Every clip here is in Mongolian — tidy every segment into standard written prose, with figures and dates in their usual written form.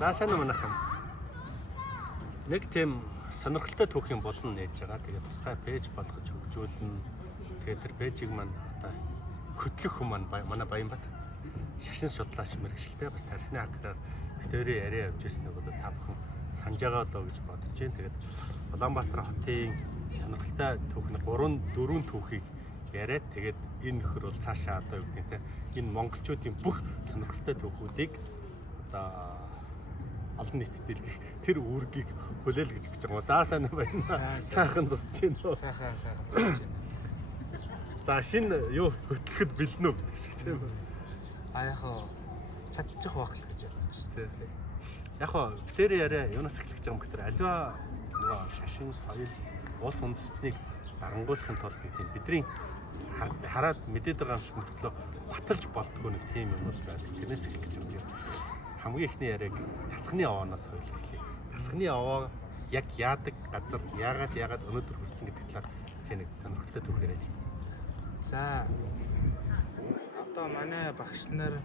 За сайн уу манайхан. Нэг тийм сонирхолтой түүхийн болон нээж байгаа. Тэгээд тусгай пэйж болгож хөгжүүлнэ. Тэгээд тэр пэйжийг маань одоо хөтлөх хүн маань манай Баянбат шашин судлаач мэргэжилтэй бас тарихны хаагтаар битэрийн яриа явж ирсэн нэг бол та бүхэн санаж байгаа лөө гэж бодож байна. Тэгээд Улаанбаатар хотын сонирхолтой түүхний 3-4 түүхийг яриад тэгээд энэ нөхөр бол цаашаа одоо юу гэдэг те энэ монголчуудын бүх сонирхолтой түүхүүдийг одоо олон нийтэд дэлгэх тэр үүргийг хүлээл гэж байгаа. За сайн байна. Сайхан зусч байна. Сайхан зусч байна. За шинэ юу хөтлөхөд бэлэн үү гэдэг шиг тийм үү? Яг чадчих байх л гэж бодсон шүү дээ. Яг тэр яриа юунаас эхлэх гэж байгаа юм гэхээр аливаа нөгөө шашин соёл улс үндэстнийг дарангуулахын тулд тийм бидний хараад мэдээд байгаа юм шиг мөртлөө баталж болдгоо нэг тийм юм бол тэрнээс эхлэх гэж юм. Хамгийн ихний яриаг тасхны овоноос хойлохгүй. Тасхны овоо яг яадаг газар яагаад өнөөдөр хүрсэн гэдэг талаар чи нэг сонирхолтой түүх яриач. За одоо манай багш нар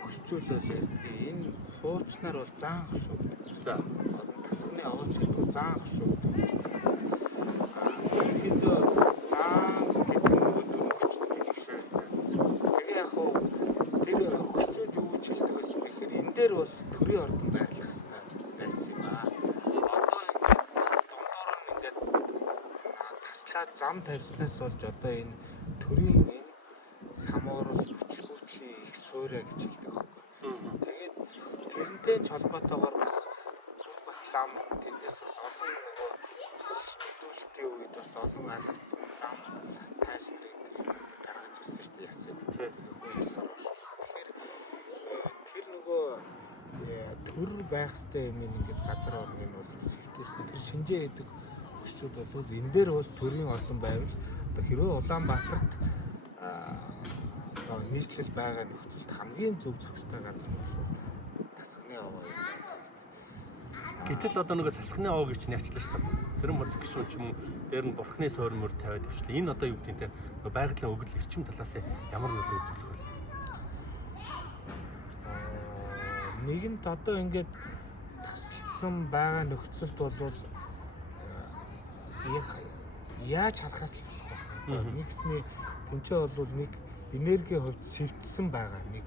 хөсчүүлэл ярьдаг. Энэ хуучнаар бол заан хөшөө. За тасхны овоо ч гэдэг заан хөшөө. Тэгэхэд заан гэдэг нь хөшөө. Тэгээ яг тэр хөшөөд юу ч хэлдэг байсан бэхээр энэ дээр бол төрийн ордон байрлахснаа байсан юм аа. Одоо ингээд таслаад зам тавьснаас болж одоо энэ төрийн энэ самуурал бүтлгүүтлийн их суурья гэж хэлдэг байхгүй. Тэгээд тэрнтэй холбоотойгоор бас Батлам тэндээс бас олон нөгөө хөдөлгөөний үед бас олон алгадсан дам тайшрыг гаргаж ирсэн шүү дээ. Яасан тэгэхээр тэр нөгөө төр байх хэвээр юм ингээд газар орныг бол сэлтээсэн тэр шинжээ гэдэг хөшүүд бол энэ дээр бол төрийн ордон байвал одоо хэрвээ Улаанбаатарт нийслэл байгаа нөхцөлд хамгийн зөв зохистой газар бол тасхны овоо юм. Гэтэл одоо нөгөө тасхны овоо гэж нячлаа шүү дээ. Зэрэн бузаг гişүүн ч юм уу дээр нь бурхны суурь мөр тавиад өвчлээ. Энэ одоо юу гэдэг нь те байгалийн өгөл эрчим талаас ямар нэг үзүүлэх вэ? Нэгэнт одоо ингээд тасалсан байгаа нөхцөлд бол яаж харахаас л болохгүй. Нэгсний тэнцээ бол нэг энерги хувьд сэвтсэн байгаа нэг.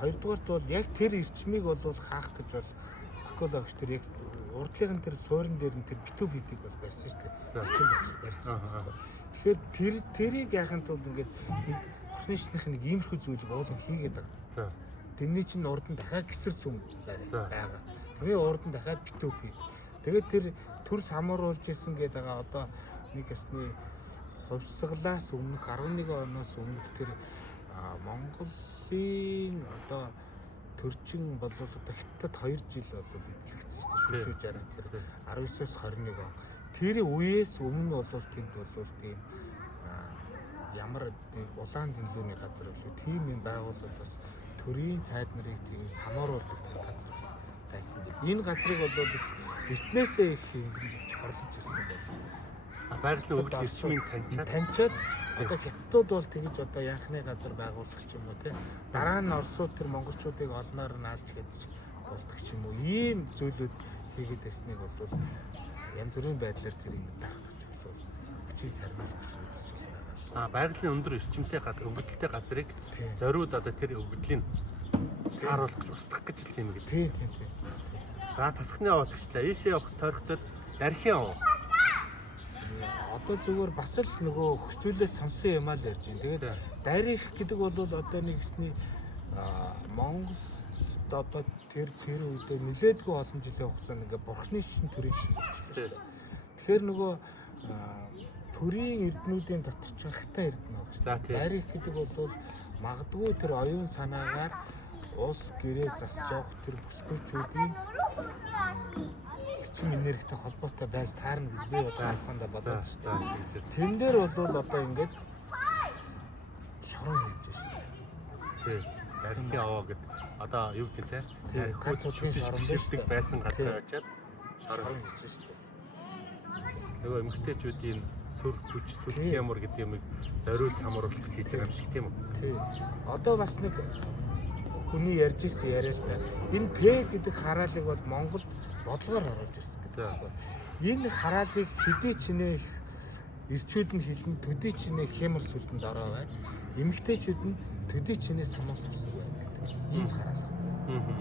Хоёрдугаарт бол яг тэр эрчмийг бол хаах гэж бол экологч тэр яг урдлын тэр суурин дээр нь тэр битүү бидэг бол барьсан шүү дээ. Эрчим барьсан. Тэгэхээр тэрийг яхахын тулд ингээд нэг техникийнх нэг иймэрхүү зүйлийг уулан хийгээд байгаа. Тэрний чинь урд нь дахиад гисэр сүм байгаа. Тэрний урд нь дахиад битүү хий. Тэгээд тэр төр самууруулж исэн гэдэг байгаа одоо нэг ясны хувьсгалаас өмнөх 11 оноос өмнөх тэр Монголын одоо төрчин бол одоо Хятад 2 жил бол эзлэгдсэн шүү дээ. Шүшүү жаргал тэр 19-с 21 он. Тэр үеэс өмнө бол тэнд бол тийм ямар улаан дэлгүүрийн газар болов тийм юм байгууллагад бас төрийн сайд нарыг тийм самууруулдаг тэр газар байсан. Энэ газрыг бол эртнээсээ их чорлож ирсэн байна. Байгалийн өгөл эрчмийг таньчаад одоо хятадууд бол тэгж одоо яахны газар байгуулах ч юм уу те дараа нь орсууд тэр монголчуудыг олноор нь алж гэдэж болдог ч юм уу ийм зүйлүүд хийгээд байсныг бол янз бүрийн байдлаар тэр юм даах гэж бол хүчийг сарниулах гэж үзэж байна. Байгалийн өндөр эрчимтэй газар өгөгдөлтэй газрыг зориуд одоо тэр өгөгдлийг сааруулах гэж устгах гэж хэлсэн юм гэдэг. Тийм. За тасхны овоо гэжлээ. Ийшээ явах тойрогтод дархийн овоо. Одоо зүгээр бас л нөгөө хөцүүлээс сонсон юм аа л ярьж байна. Тэгээд дарих гэдэг бол одоо нэгсний Монголд одоо тэр үедээ нэлээдгүй олон жилийн хугацаанд ингээ бурхны шин төрийн шин болчихсон шүү дээ. Тэгэхээр нөгөө төрийн эрдэнүүдийн дотор ч хахтай эрдэнэ байна шүү дээ. Дарих гэдэг бол магадгүй тэр оюун санаагаар улс гэрээ засч явах тэр бүсгүйчүүдийн эрчим энергитэй холбоотой байж таарна гэж би бол анхандаа бодож байна. Тэн дээр бол одоо ингээд шорон хийж байна. Тий. Дархийн овоо гэдэг одоо юу гэдэг те? Ганцуудын шорондаг байсан газар очиад шорон хийж шүү дээ. Нөгөө эмгтээчүүдийн сүр хүч сүр хямар гэдэг юмыг зориуд самууруулах гэж хийж байгаа юм шиг тийм үү? Тий. Одоо бас нэг хүний ярьж ирсэн яриад байна. Энэ П гэдэг хараалыг бол Монголд бодлогоор оруулж ирсэн гэдэг. Энэ хараалыг хэдий ч нэ ирчүүд нь хэлэн төдий ч нэ хямар сүлдэнд ороо байна. Эмэгтэйчүүд нь төдий ч нэ самаас үсэг байна гэдэг. Ийм хараал.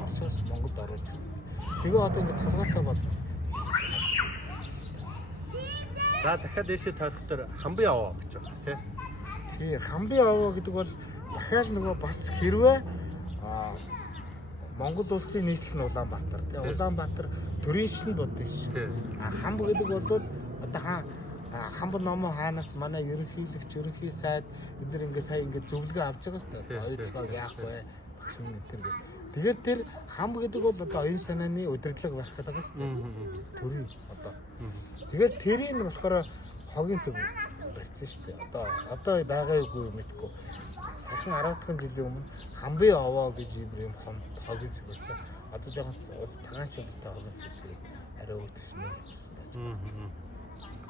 Оросоос Монголд оруулж ирсэн. Тэгээ одоо ингэ толгойлоо бол. За дахиад дэшээ тарихтар хамбын аваа гэж байна тий. Тий, хамбын аваа гэдэг бол дахиад нөгөө бас хэрвээ Монгол улсын нийслэл нь Улаанбаатар тий. Улаанбаатар төрийн шин боддог ш. Хамб гэдэг бол одоо хамб номоо хаанаас манай ерөнхийлөгч ерөнхий сайд бид нар ингээ сая ингээ зөвлөгөө авч байгаа шүү дээ. Ойлгоо яах вэ? Багш минь гэдэг. Тэгэхээр тэр хамб гэдэг бол одоо оюун санааны удирдлага байх гэдэг шүү дээ. Төрийн одоо. Тэгэхээр тэрийг нь болохоор хогийн цэг барьсан шүү дээ. Одоо байгаагүй мэдгүй. Саяхан 10 дахь жилийн өмнө хамбын овоо гэж юм хогийн цэг байсан. Одоо жоохон цагаан чөлөөтэй хогийн цэг гэж арай өөр төсмөл гэсэн байна.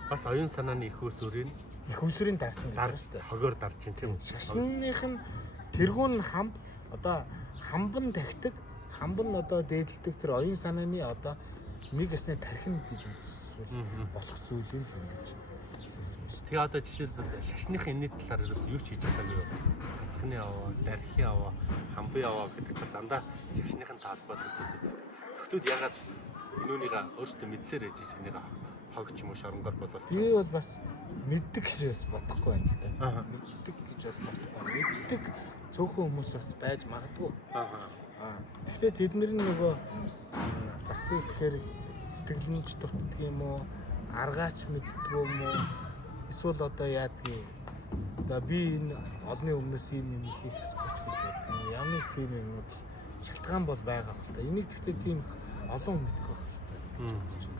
Бас оюун санааны их усүрийн дарсан гэж шүү дээ. Хогоор дарж чинь тийм үү? Шашныных нь тэргүүн хамб одоо хамбан тахдаг, хамб нь одоо дээдэлдэг тэр оюун санааны одоо нэг гэсний тархин гэж болох зүйлийг л ингэж хэлсэн байна. Тэгээ одоо жишээлбэл шашныхын энэний талаар юу ч хийж чадаагүй юу? Хасхны аваа, дархи аваа, хамбын аваа гэдэг чинь дандаа шашныхын талбайд үзүүлдэг. Хүмүүс ягаад энүүнийгээ өөрсдөө мэдсээр ээж энийг хог ч юм уу шоронгоор болоод. Би бол бас мэддэг гэж бас бодохгүй байна л да. Мэддэг гэж бас бодохгүй. Мэддэг цөөхөн хүмүүс бас байж магадгүй. Гэхдээ тэдний нөгөө засыг гэхээр сэтгэлэнч дутдаг юм уу? Аргаач мэддэг юм уу? Эсвэл одоо яадгийг одоо би энэ олны өмнөөс юм хийх гэж боддог. Ямар тийм юм шалтгаан бол байгаа хэл та. Энийг гэхдээ тийм олон хүн мэддэг байна.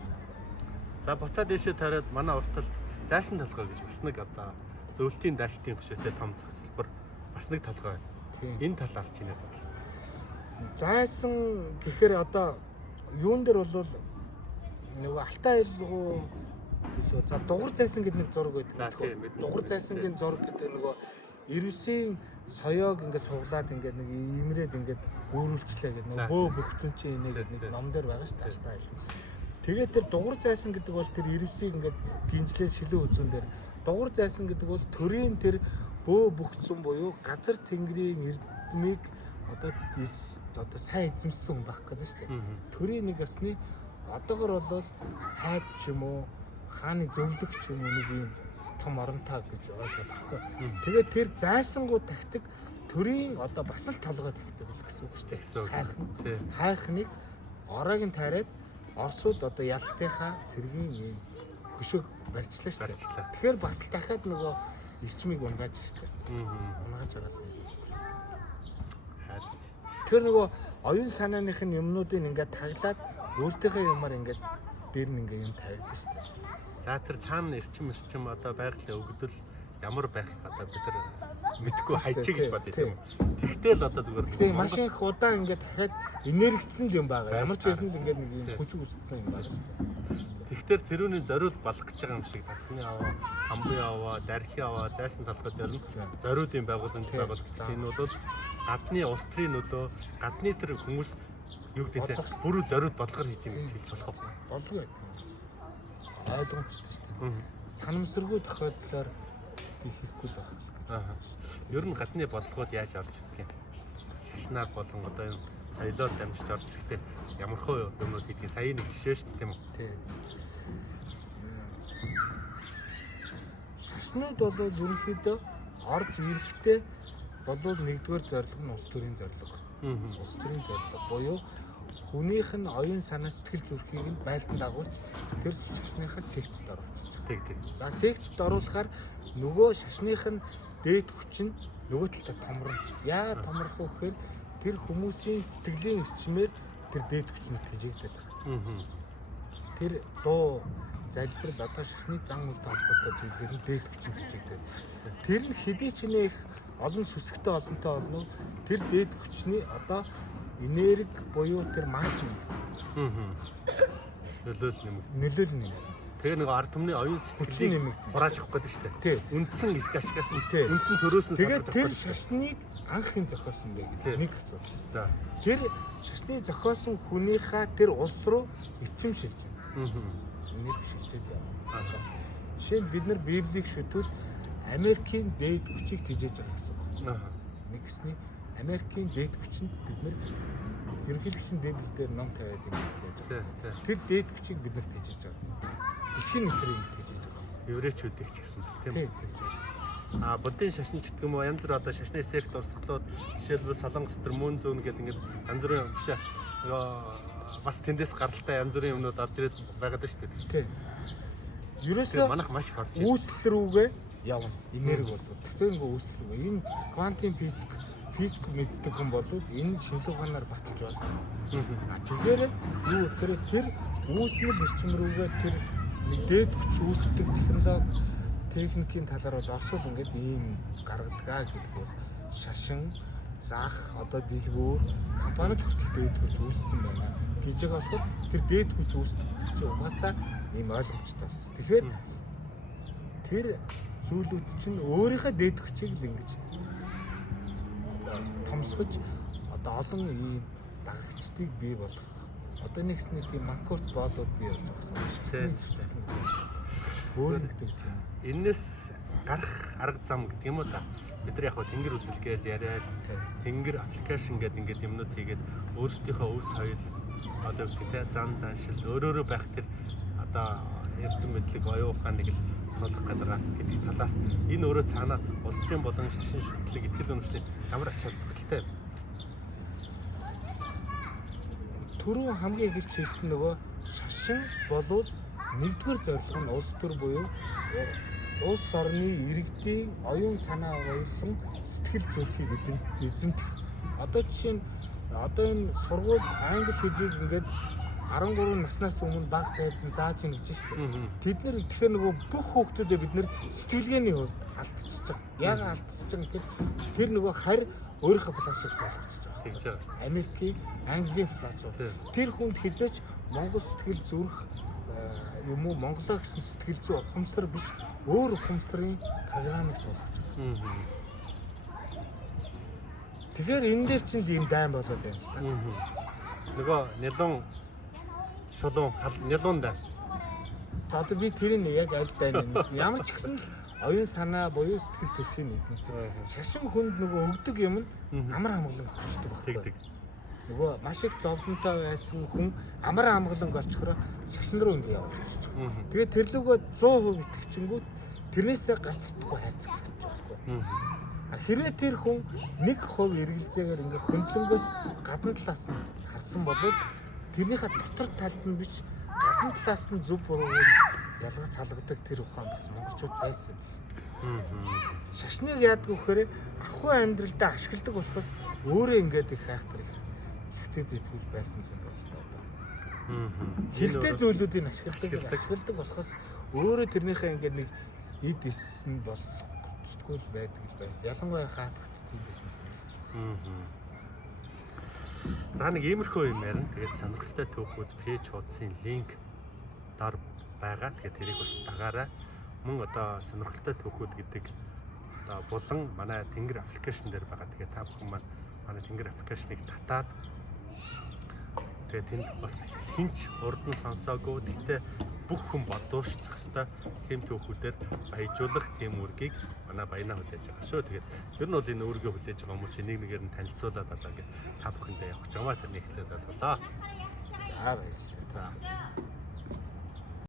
За буцаад дэшээ тариад манай урталд зайсан толгой гэж бас нэг одоо зөвлөлтийн даашдын хөшөөтэй том зохицолбор бас нэг толгой байна. Энэ талаар чи нэг бол. Зайсан гэхээр одоо юун дээр бол нөгөө Алтай айлгуу билүү. За дугур зайсан гэдэг нэг зураг байдаг. Дугур зайсангийн зураг гэдэг нөгөө 90-ийн соёог ингээд суглаад ингээд нэг имрээд ингээд өөрүүлчлээ гэдэг нөгөө бөө бөхцөн чи энийг нэг ном дээр байгаа шүү дээ. Алтай айлгуу. Тэгээд тэр дугур зайсан гэдэг бол тэр 90-ийг ингээд гинжлээд шилэн үзүүн дээр дугур зайсан гэдэг бол төрийн тэр бөө бөхцөн буюу газар тэнгэрийн эрдмийг одоо сайн эзэмсэн хүн байх гэдэг шүү дээ. Төрийн нэг ясны одоогор бол сайд ч юм уу хааны зөвлөгч юм уу нэг юм том оронтой гэж ойлгоод байхгүй. Тэгээд тэр зайсангууд тахдаг төрийн одоо бас л толгой тахдаг бол гэсэн үг шүү дээ. Хайхныг ороог нь таарад Оросууд одоо ялтынхаа цэргийн юм хөшөөг барьчлаа шүү дээ. Тэгэхээр бас л дахиад нөгөө эрчмийг унгааж шүү дээ. Унгааж байгаа. Тэр нөгөө оюун санааных нь юмнуудыг ингээд таглаад өөртөөхөө юмар ингээд дээр нь ингээд юм тавьдаг шүү дээ. За тэр цаана эрчим одоо байгалийн өгдөл ямар байх одоо бид нар мэдгүй хайчих гэж бодъё тийм үү. Тэгтэл одоо зүгээр маш их удаан ингээд дахиад энергицсэн юм байгаа. Ямар ч байсан л ингээд нэг юм хүч үүссэн юм байна шүү дээ. Тэгэхээр тэрүүний зориуд болох гэж байгаа юм шиг тасхны аваа, хамбын аваа, дархи аваа, зайсан толгой дээр нь зориудын байгууламж байгуулагдаж энэ бол гадны улс төрийн нөлөө, гадны тэр хүмүүс юу гэдэг те бүрүү зориуд бодлогоор хийж байгаа гэж хэлж болох болгүй байдаг. Ойлгомжтой шүү дээ. Санамсаргүй тохиолдлоор би хийхгүй байх. Ер нь гадны бодлогод яаж орж ирдэг юм? Шашнаар болон одоо энэ соёлоор дамжиж орж ирэхдээ ямар хөө юмнууд хийдгийг сая нэг жишээ шүү дээ тийм үү? Тийм. Шашнууд бол ерөнхийдөө орж ирэхдээ болвол нэгдүгээр зорилго нь улс төрийн зорилго. Улс төрийн зорилго буюу хүнийх нь оюун санаа сэтгэл зүрхийг нь байлдан дагуулж тэр шашныхаа секцэд оруулчих. Тэг. За секцэд оруулахаар нөгөө шашных нь дээд хүч нь нөгөө талдаа томрно. Яагаад томрох вэ гэхээр тэр хүмүүсийн сэтгэлийн эрчмээр тэр дээд хүчнүүд хижигдээд байгаа. Тэр дуу залбирал одоо шашны зан үйлтэй холбоотой зүйлээр нь дээд хүч хижигдээд. Тэр нь хэдий ч нэх олон сүсгтэй олонтой болно. Тэр дээд хүчний одоо энерги буюу тэр масс нөлөөлөл юм. Тэгээ нэг ард түмний оюун Хүчин сэтгэлийг нэмэгдэнэ. хурааж авах гэдэг шүү Тий. дээ. Үндсэн их ашигаас нь Тий. үндсэн төрөөс нь Тэгээд салгаж тэр авах гэдэг. шашныг анх хэн зохиосон бэ Тий. гэдэг нэг асуудал. За. Тэр шашныг зохиосон хүнийхээ тэр улс руу эрчим шилжиж байна. Энийг шилжиж яваа. Жишээ нь бид нар Библийг шүтвэл Америкийн дээд хүчийг тижээж байгаа гэсэн үг. Нэгсний Америкийн дээд хүч нь бид нар ерөнхийлөгчийн Библи дээр ном тавиад ингэж Тий. байгаа. Тий. Тэр дээд хүчийг бид нар тижээж байгаа. Дэлхийн нийтрийг тижээж байгаа. Еврейчүүдийг ч гэсэн бас тийм Тийм үү. тижээж байгаа. Буддын шашин ч гэдэг юм уу янз бүр одоо шашны сект орсголоод жишээлбэл Солонгос төр мөн зүүн гэдэг ингээд янз бүрийн биш бас тэндээс гаралтай янз бүрийн юмнууд орж ирээд байгаад байна шүү дээ. Тийм. Тэгээ Ерөөсөө манайх маш их орж ирж үүсэл рүүгээ явна. Энерги болов. Тэгэхээр ингээ үүсэл рүү. Энэ квантын физик мэддэг хүн бол энэ шинжлэх ухаанаар баталж байна. Тэгэхээр юу гэхээр тэр үүсэл эрчим рүүгээ тэр дээд хүч үүсгдэг техникийн талаар бол Оросд ингээд ийм гаргадаг гэдэг. Шашин, зах, одоо дэлгүүр, компанид хүртэл дээд хүч үүссэн байна гэж байгаа болохоор тэр дээд хүч үүсдэг чинь угаасаа ийм ойлгомжтой болсон. Тэгэхээр тэр зүйлүүд чинь өөрийнхөө дээд хүчийг л ингэж томсгож одоо олон ийм дагагчдыг бий болгох. Одоо нэгсний тийм манкурт боолууд бий болж байгаа гэсэн. Өөр нэг тийм. энэс гарах арга зам гэдэг юм уу да. Бид нар яг хөө тэнгэр үзэлгээл яриад тэнгэр аппликейшн гэдэг ингээд юмнууд хийгээд өөрсдийнхөө өв соёл одоо гэдэг зам заншил өөрөөрөө байх тэр одоо эрдэм мэдлэг оюун ухааныг л суулгах гэдэг гэдэг талаас энэ өөрөө цаанаа улс төрийн болон шашин шүтлэг итгэл үнэмшлийн ямар ач холбогдолтой вэ? Түрүү хамгийн ихэнх хэлсэн нөгөө шашин болвол нэгдүгээр зорилго нь улс төр буюу улс орны иргэдийн оюун санаа уялан сэтгэл зүрхийг эзэмдэх. Одоо жишээ нь одоо энэ сургууль англи хэлийг ингээд 13 наснаас өмнө баг тайван зааж ийн гэж шүү дээ. Тэд нар тэгэхээр нөгөө бүх хүүхдүүдэд бид нар сэтгэлгээний хувьд алдчихж байгаа. Яг алдчихж байгаа гэхээр тэр нөгөө харь өөрийнхөө флашыг солихчихж байгаа. Тэгж байгаа. Америкийн, Английн флашууд. Тэр хүнд хижээж Монгол сэтгэл зүрх юм уу Монголоо гэсэн сэтгэл зүй ухамсар биш өөр ухамсарын програмыг суулгаж байгаа. Тэгэхээр энэ дээр чинь л ийм дайм болоод байна л та. Нөгөө нялуун шулуун нялуун дай. За одоо би тэрийг яг аль дайны ямар ч гэсэн л оюун санаа буюу сэтгэл зүрхийн эзэмтэй. Шашин хүнд нөгөө өгдөг юм нь амар хамгаалан авчдаг багтдаг. Нөгөө маш их зовлонтой байсан хүн амар хамгаалан олчхороо шашин руу ингэ явуулчих. Тэгээд тэрлүүгөө 100% итгэжингүүд тэрнээсээ гарч чадахгүй хайцагдчих жоохгүй. Хэрвээ тэр хүн 1% эргэлзээгээр ингээ хөндлөнгөөс гадна талаас нь харсан бол тэрнийхээ дотор талд нь биш гадна талаас нь зөв бурууг ялгаж салгадаг тэр ухаан бас монголчууд байсан. Шашныг яадаг вэхээр ахуй амьдралдаа ашигладаг болохоос өөрөө ингээд их хайхтар шүтээд идэггүй байсан юм байна л да. Хэрэгтэй зүйлүүдийг ашигладаг болохоос өөрөө тэрнийхээ ингээд нэг эд эссэн болчихдгүй л байдаг л байсан. Ялангуяа хаатгацт юм байсан. За нэг иймэрхүү юм ярина. Тэгээд сонирхолтой түүхүүд пэйж хуудсын линк дор байгаа. Тэгээд тэрийг бас дагаарай. Мөн одоо сонирхолтой түүхүүд гэдэг булан манай Тэнгэр аппликейшн дээр байгаа. Тэгээд та бүхэн манай Тэнгэр аппликейшнийг татаад тэгээд тэнд бас хинч урд нь сонсоогүй. Гэхдээ бүх хүн бодууршчих хэвээр тийм түүхүүдээр баяжуулах тийм үргийг манай баянаа хүлээж байгаа шүү. Тэгээд ер нь бол энэ үүргээ хүлээж байгаа хүмүүс энийг нэгээр нь танилцуулаад одоо ингээд та бүхэндээ явах гэж байгаа. Тэрний эхлээд боллоо. За баярлалаа. За.